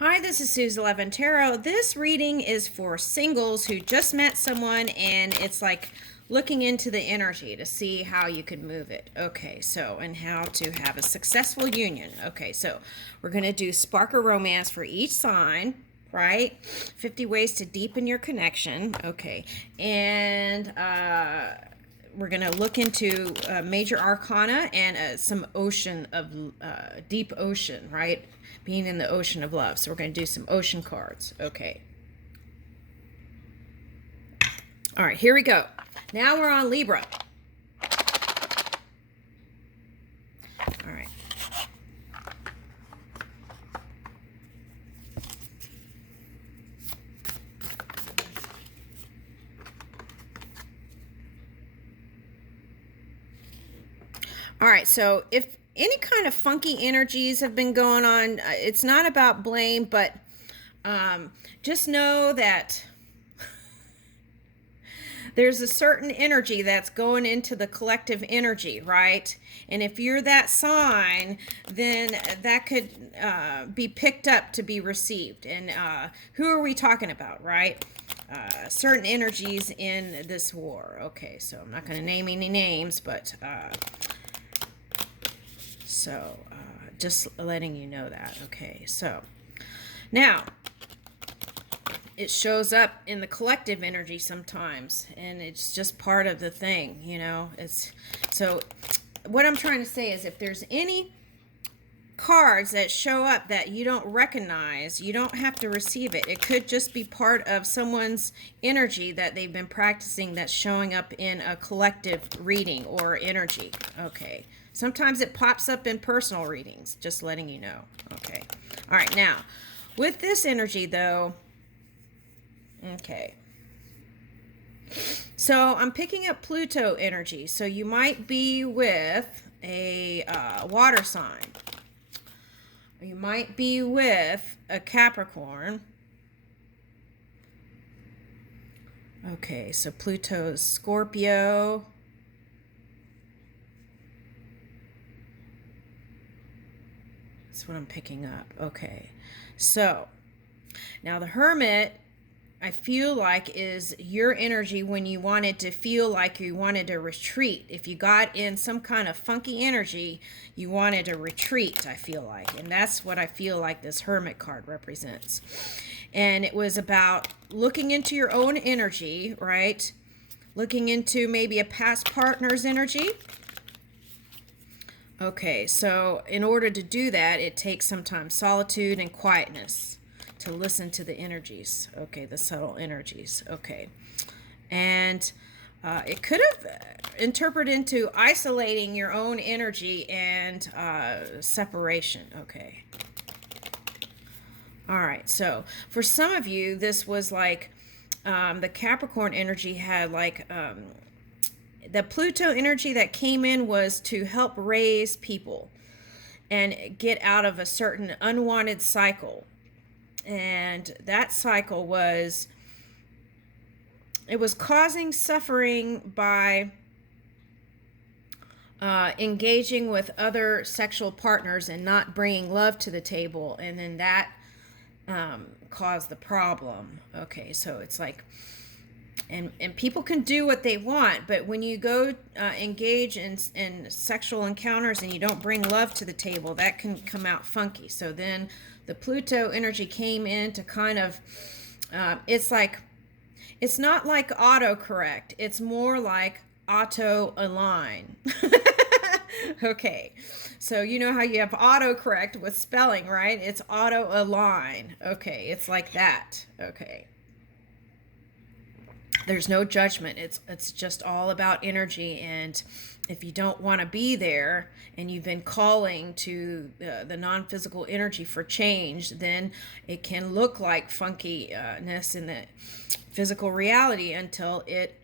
Hi, this is Suze 11 Tarot. This reading is for singles who just met someone, and it's like looking into the energy to see how you could move it. Okay, so, and how to have a successful union. Okay, so we're going to do spark or romance for each sign, right? 50 ways to deepen your connection. Okay, and we're going to look into major arcana and some ocean of deep ocean, right? Being in the ocean of love. So we're going to do some ocean cards. Okay. All right, here we go. Now we're on Libra. All right. All right, so if any kind of funky energies have been going on, it's not about blame, but just know that there's a certain energy that's going into the collective energy, right? And if you're that sign, then that could be picked up to be received. And who are we talking about, right? Certain energies in this war. Okay, so I'm not going to name any names, but just letting you know that. Okay, so now it shows up in the collective energy sometimes, and it's just part of the thing, you know. It's so what I'm trying to say is, if there's any cards that show up that you don't recognize, you don't have to receive it. It could just be part of someone's energy that they've been practicing that's showing up in a collective reading or energy. Okay. Sometimes it pops up in personal readings, just letting you know. Okay. All right. Now, with this energy, though, okay. So I'm picking up Pluto energy. So you might be with a water sign. You might be with a Capricorn. Okay, so Pluto's Scorpio. That's what I'm picking up. Okay, so now the Hermit, I feel like, is your energy when you wanted to feel like you wanted to retreat. If you got in some kind of funky energy, you wanted to retreat, I feel like. And that's what I feel like this Hermit card represents. And it was about looking into your own energy, right? Looking into maybe a past partner's energy. Okay, so in order to do that, it takes sometimes solitude and quietness to listen to the energies. Okay, the subtle energies. Okay, and it could have interpreted into isolating your own energy and separation. Okay. All right, so for some of you, this was like the Capricorn energy had like the Pluto energy that came in was to help raise people and get out of a certain unwanted cycle. And that cycle was, it was causing suffering by engaging with other sexual partners and not bringing love to the table. And then that caused the problem. Okay, so it's like, and people can do what they want, but when you go engage in sexual encounters and you don't bring love to the table, that can come out funky. So then the Pluto energy came in to kind of, it's like, it's not like autocorrect, it's more like auto align. Okay, so you know how you have autocorrect with spelling, right? It's auto align. Okay, it's like that. Okay, there's no judgment. It's just all about energy. And if you don't want to be there and you've been calling to the non-physical energy for change, then it can look like funkiness in the physical reality until it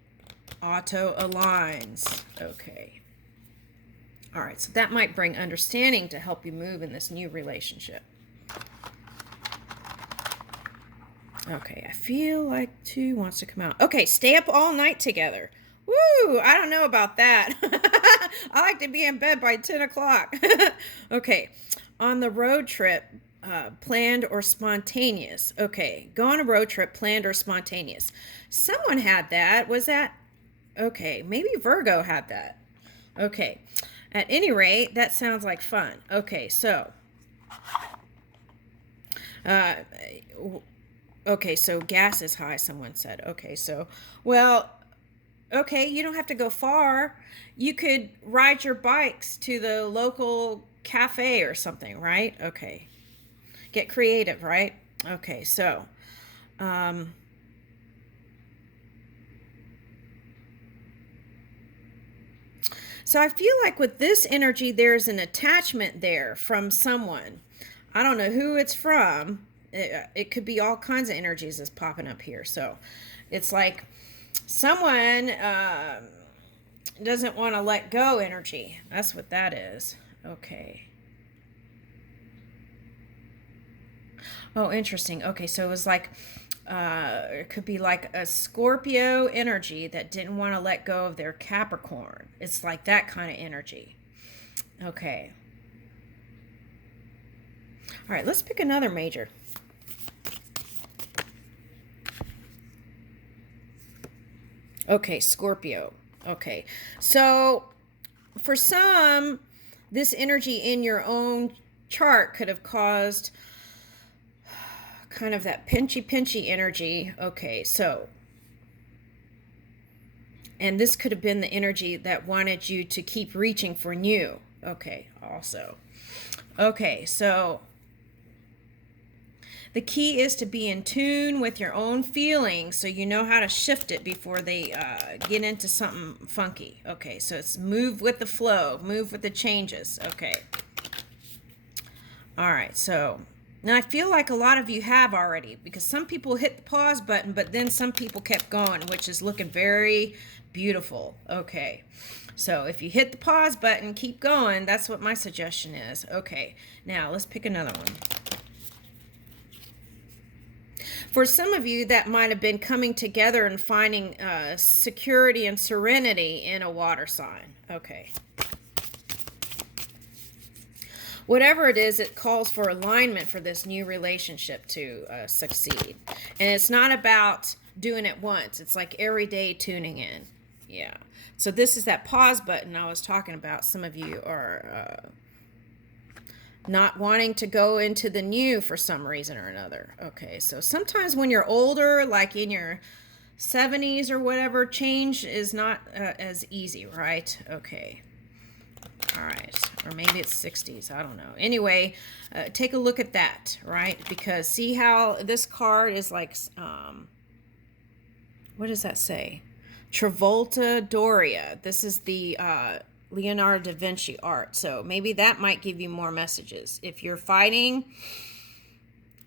auto aligns. Okay. All right, so that might bring understanding to help you move in this new relationship. Okay, I feel like 2 wants to come out. Okay, stay up all night together. Woo, I don't know about that. I like to be in bed by 10 o'clock. Okay, on the road trip, planned or spontaneous. Okay, go on a road trip, planned or spontaneous. Someone had that. Was that? Okay, maybe Virgo had that. Okay, at any rate, that sounds like fun. Okay, so, uh, okay, so gas is high, someone said. Okay, so, well, okay, you don't have to go far. You could ride your bikes to the local cafe or something, right? Okay. Get creative, right? Okay, so um, so I feel like with this energy, there's an attachment there from someone. I don't know who it's from. It could be all kinds of energies that's popping up here. So it's like someone doesn't want to let go energy. That's what that is. Okay. Oh, interesting. Okay, so it was like, it could be like a Scorpio energy that didn't want to let go of their Capricorn. It's like that kind of energy. Okay. All right, let's pick another major. Okay, Scorpio. Okay, so for some, this energy in your own chart could have caused kind of that pinchy energy. Okay, so, and this could have been the energy that wanted you to keep reaching for new. Okay, also. Okay, so the key is to be in tune with your own feelings so you know how to shift it before they get into something funky. Okay, so it's move with the flow, move with the changes. Okay. All right, so and I feel like a lot of you have already, because some people hit the pause button, but then some people kept going, which is looking very beautiful. Okay, so if you hit the pause button, keep going. That's what my suggestion is. Okay, now let's pick another one. For some of you, that might have been coming together and finding security and serenity in a water sign. Okay. Whatever it is, it calls for alignment for this new relationship to succeed. And it's not about doing it once. It's like every day tuning in. Yeah. So this is that pause button I was talking about. Some of you are not wanting to go into the new for some reason or another. Okay. So sometimes when you're older, like in your 70s or whatever, change is not as easy, right? Okay. All right, or maybe it's 60s, I don't know. Anyway, take a look at that, right? Because see how this card is like, what does that say? Travolta Doria. This is the Leonardo da Vinci art. So maybe that might give you more messages. If you're fighting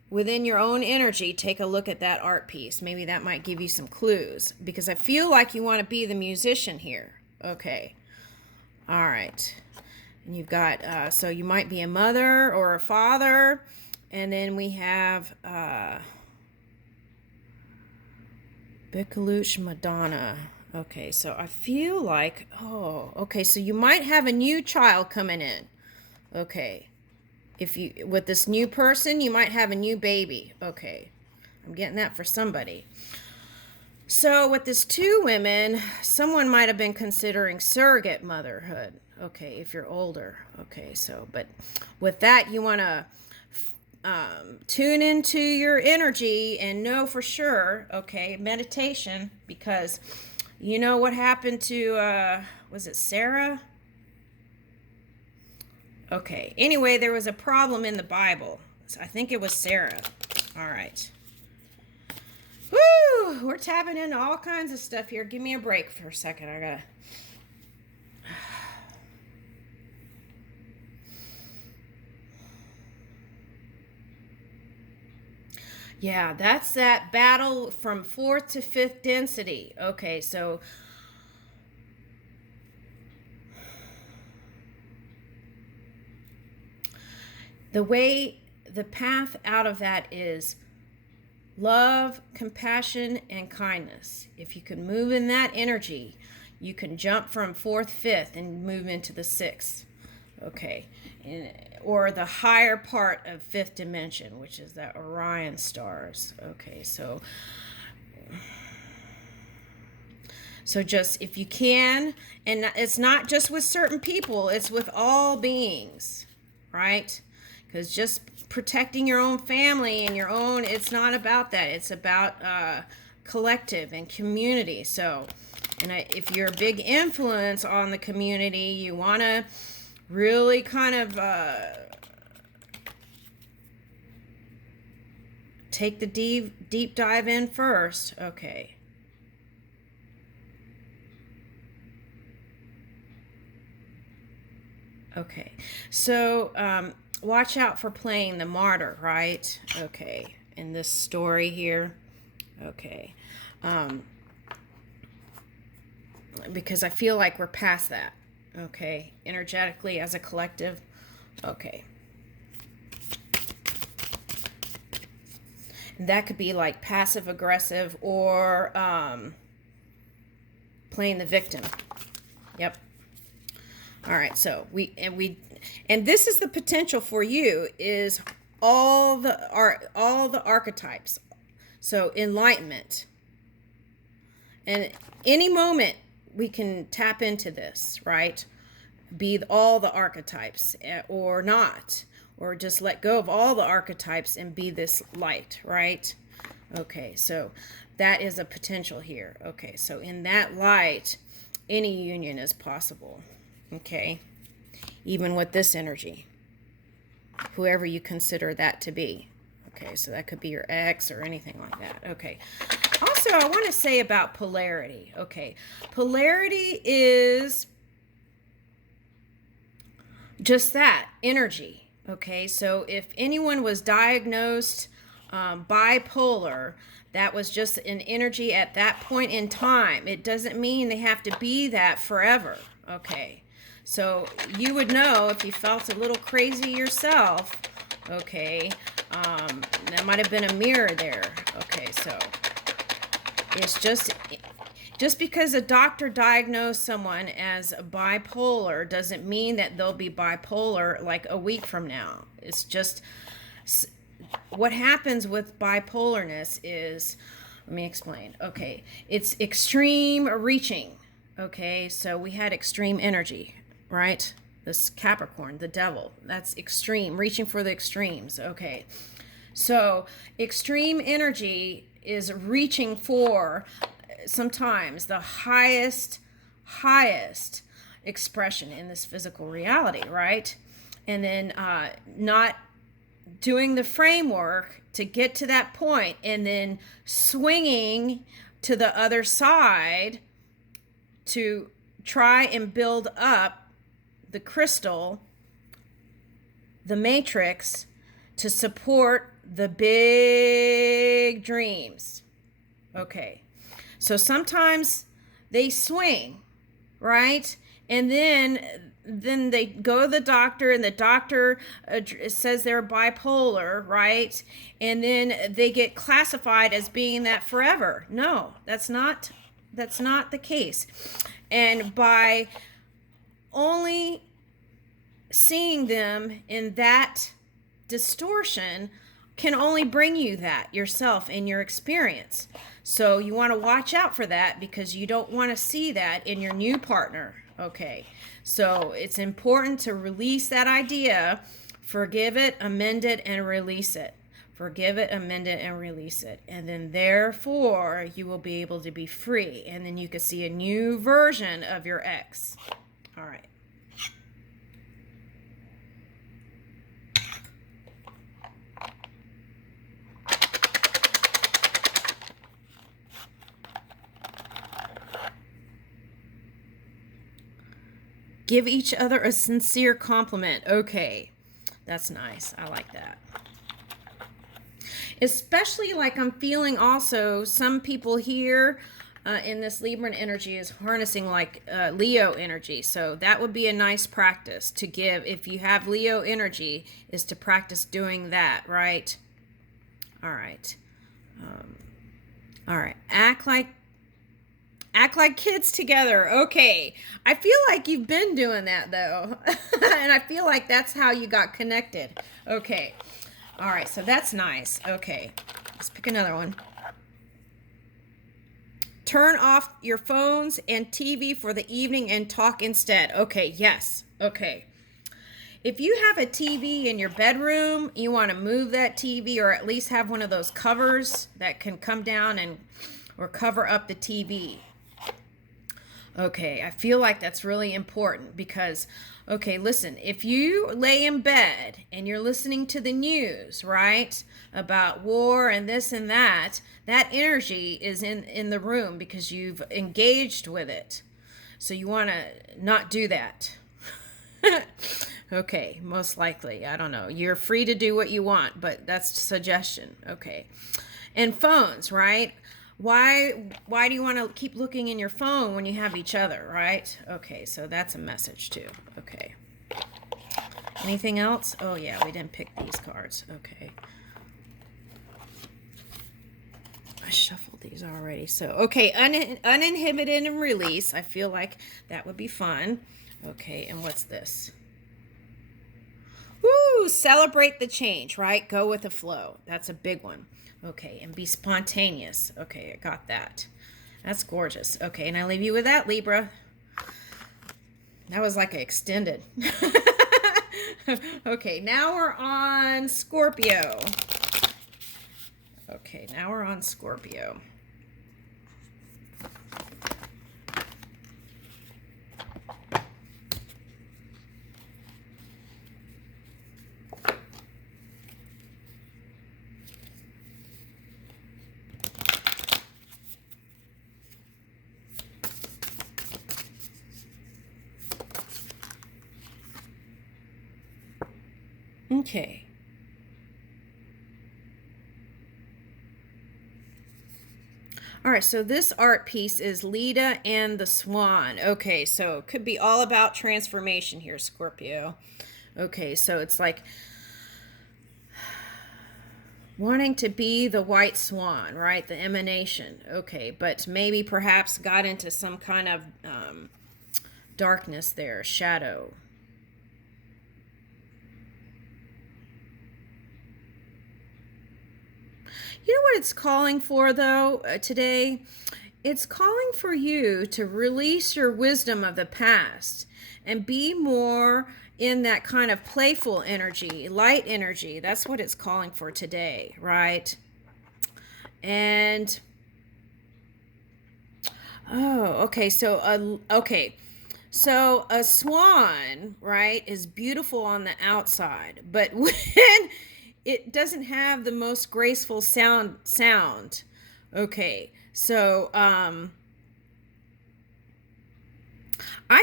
within your own energy, take a look at that art piece. Maybe that might give you some clues, because I feel like you want to be the musician here. Okay. All right. And you've got, so you might be a mother or a father. And then we have Bicolucci Madonna. Okay, so I feel like, oh, okay, so you might have a new child coming in. Okay. If you, with this new person, you might have a new baby. Okay. I'm getting that for somebody. So with this two women, someone might have been considering surrogate motherhood. Okay, if you're older. Okay, so, but with that, you want to tune into your energy and know for sure, okay, meditation, because you know what happened to, was it Sarah? Okay, anyway, there was a problem in the Bible. I think it was Sarah. All right. Woo! We're tapping into all kinds of stuff here. Give me a break for a second. I gotta. Yeah, that's that battle from fourth to fifth density. Okay, so the path out of that is love, compassion, and kindness. If you can move in that energy, you can jump from fourth, fifth, and move into the sixth. Okay. Or the higher part of fifth dimension, which is the Orion stars. Okay, so just if you can, and it's not just with certain people, it's with all beings, right? Because just protecting your own family and your own, it's not about that. It's about collective and community. So, if you're a big influence on the community, you want to really kind of take the deep dive in first. Okay. Okay, so watch out for playing the martyr, right? Okay, in this story here. Okay, because I feel like we're past that. Okay, energetically as a collective. Okay. That could be like passive aggressive or playing the victim. Yep. All right, so and this is the potential for you is all the archetypes. So enlightenment. And any moment we can tap into this, right? Be all the archetypes or not, or just let go of all the archetypes and be this light, right? Okay, so that is a potential here. Okay, so in that light, any union is possible. Okay, even with this energy, whoever you consider that to be. Okay, so that could be your ex or anything like that. Okay, also I want to say about polarity. Okay, polarity is just that, energy. Okay, so if anyone was diagnosed bipolar, that was just an energy at that point in time. It doesn't mean they have to be that forever. Okay. So you would know if you felt a little crazy yourself, okay, that might have been a mirror there. Okay, so it's just because a doctor diagnosed someone as bipolar doesn't mean that they'll be bipolar like a week from now. It's just what happens with bipolarness is, let me explain. Okay, it's extreme reaching. Okay, so we had extreme energy. Right? This Capricorn, the devil, that's extreme, reaching for the extremes. Okay. So extreme energy is reaching for sometimes the highest expression in this physical reality, right? And then not doing the framework to get to that point and then swinging to the other side to try and build up the crystal, the matrix, to support the big dreams. Okay, so sometimes they swing, right? And then they go to the doctor, and the doctor says they're bipolar, right? And then they get classified as being that forever. No, that's not the case. And by only seeing them in that distortion can only bring you that yourself in your experience. So you want to watch out for that, because you don't want to see that in your new partner. Okay, so it's important to release that idea, forgive it, amend it, and release it. Forgive it, amend it, and release it. And then therefore you will be able to be free, and then you can see a new version of your ex. All right. Give each other a sincere compliment. Okay, that's nice. I like that. Especially like I'm feeling also some people here in this Libran energy is harnessing like Leo energy. So that would be a nice practice to give if you have Leo energy, is to practice doing that, right? All right. All right. Act like Act like kids together. Okay. I feel like you've been doing that, though. And I feel like that's how you got connected. Okay. All right. So that's nice. Okay. Let's pick another one. Turn off your phones and TV for the evening and talk instead. Okay. Yes. Okay. If you have a TV in your bedroom, you want to move that TV, or at least have one of those covers that can come down and or cover up the TV. Okay, I feel like that's really important because, okay, listen, if you lay in bed and you're listening to the news, right, about war and this and that energy is in the room because you've engaged with it. So you want to not do that. Okay, most likely. I don't know. You're free to do what you want, but that's a suggestion. Okay. And phones, right? Why do you want to keep looking in your phone when you have each other, right? Okay, so that's a message too. Okay. Anything else? Oh yeah, we didn't pick these cards. Okay. I shuffled these already. So, okay, uninhibited and release. I feel like that would be fun. Okay, and what's this? Woo! Celebrate the change, right? Go with the flow. That's a big one. Okay, and be spontaneous. Okay, I got that. That's gorgeous. Okay, and I leave you with that, Libra. That was like extended. Okay, now we're on Scorpio. Okay, now we're on Scorpio. Okay. All right, so this art piece is Leda and the Swan. Okay, so it could be all about transformation here, Scorpio. Okay, so it's like wanting to be the white swan, right? The emanation. Okay, but maybe perhaps got into some kind of darkness there, shadow. You know what it's calling for, though, today? It's calling for you to release your wisdom of the past and be more in that kind of playful energy, light energy. That's what it's calling for today, right? And, oh, okay, so, okay. So a swan, right, is beautiful on the outside, but when it doesn't have the most graceful sound. Okay, so I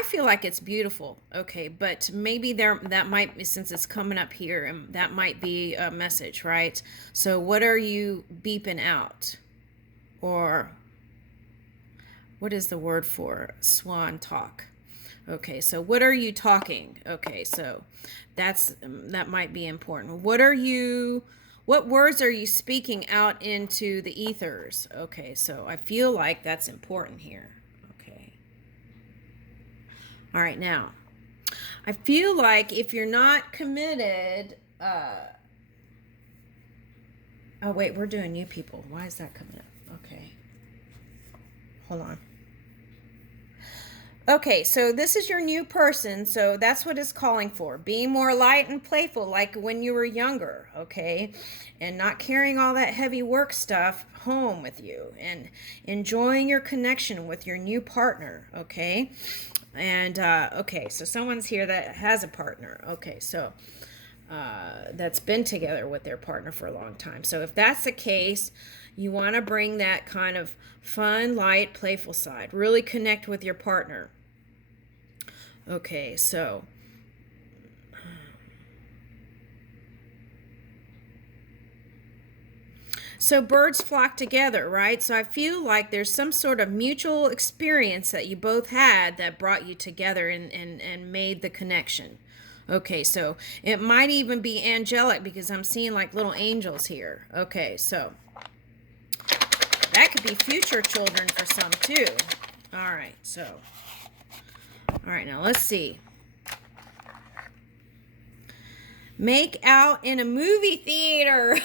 feel like it's beautiful. Okay, but maybe that might be, since it's coming up here, and that might be a message, right? So what are you beeping out? Or what is the word for swan talk? Okay, so what are you talking? Okay, so that might be important. What words are you speaking out into the ethers? Okay, so I feel like that's important here. Okay. All right, now, I feel like if you're not committed, oh wait, we're doing new people. Why is that coming up? Okay. Hold on. Okay, so this is your new person, so that's what it's calling for. Being more light and playful like when you were younger, okay? And not carrying all that heavy work stuff home with you. And enjoying your connection with your new partner, okay? And, okay, so someone's here that has a partner. Okay, so that's been together with their partner for a long time. So if that's the case, you want to bring that kind of fun, light, playful side. Really connect with your partner. Okay, so birds flock together, right? So I feel like there's some sort of mutual experience that you both had that brought you together and made the connection. Okay, so it might even be angelic because I'm seeing like little angels here. Okay, so that could be future children for some too. All right, so. All right, now let's see. Make out in a movie theater.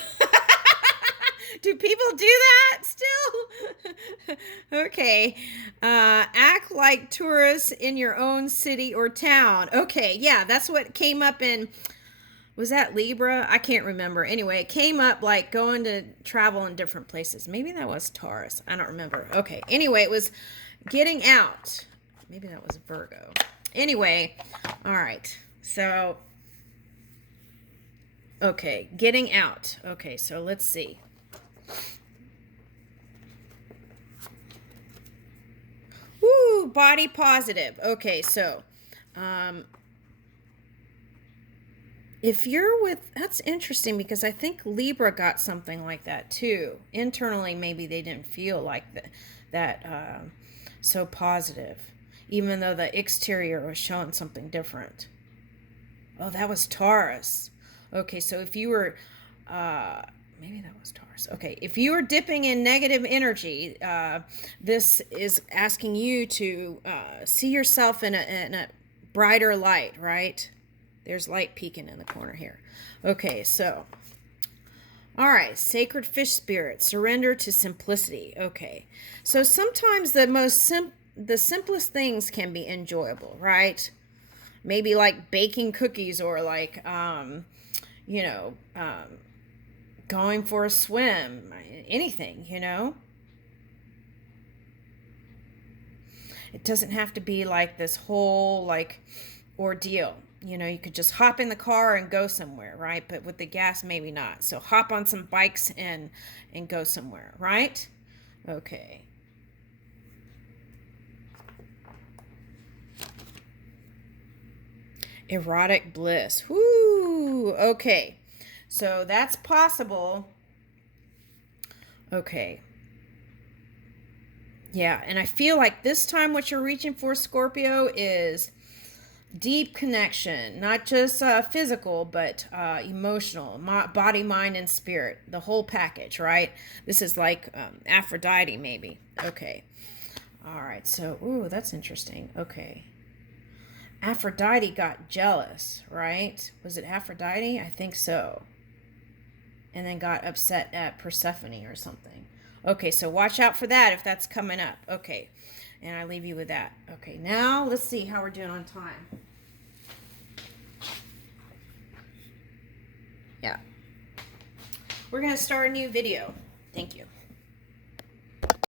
Do people do that still? Okay. Act like tourists in your own city or town. Okay, yeah, that's what came up in. Was that Libra? I can't remember. Anyway, it came up like going to travel in different places. Maybe that was Taurus. I don't remember. Okay. Anyway, it was getting out. Maybe that was Virgo. Anyway, all right. So, okay, getting out. Okay, so let's see. Woo, body positive. Okay, so if you're with, that's interesting because I think Libra got something like that too. Internally, maybe they didn't feel like that so positive, even though the exterior was showing something different. Oh, that was Taurus. Okay, so if you were, maybe that was Taurus. Okay, if you are dipping in negative energy, this is asking you to see yourself in a brighter light, right? There's light peeking in the corner here. Okay, so, all right, sacred fish spirit, surrender to simplicity. Okay, so sometimes the simplest things can be enjoyable, right? Maybe like baking cookies or like, you know, going for a swim, anything, you know. It doesn't have to be like this whole like ordeal. You know, you could just hop in the car and go somewhere, right? But with the gas, maybe not. So hop on some bikes and go somewhere, right? Okay. Erotic bliss. Whoo! Okay. So that's possible. Okay. Yeah, and I feel like this time what you're reaching for, Scorpio, is deep connection, not just physical, but emotional, body, mind, and spirit, the whole package, right? This is like Aphrodite, maybe. Okay. All right. So, ooh, that's interesting. Okay. Aphrodite got jealous, right? Was it Aphrodite? I think so. And then got upset at Persephone or something. Okay, so watch out for that if that's coming up. Okay, and I leave you with that. Okay, now let's see how we're doing on time. Yeah. We're going to start a new video. Thank you.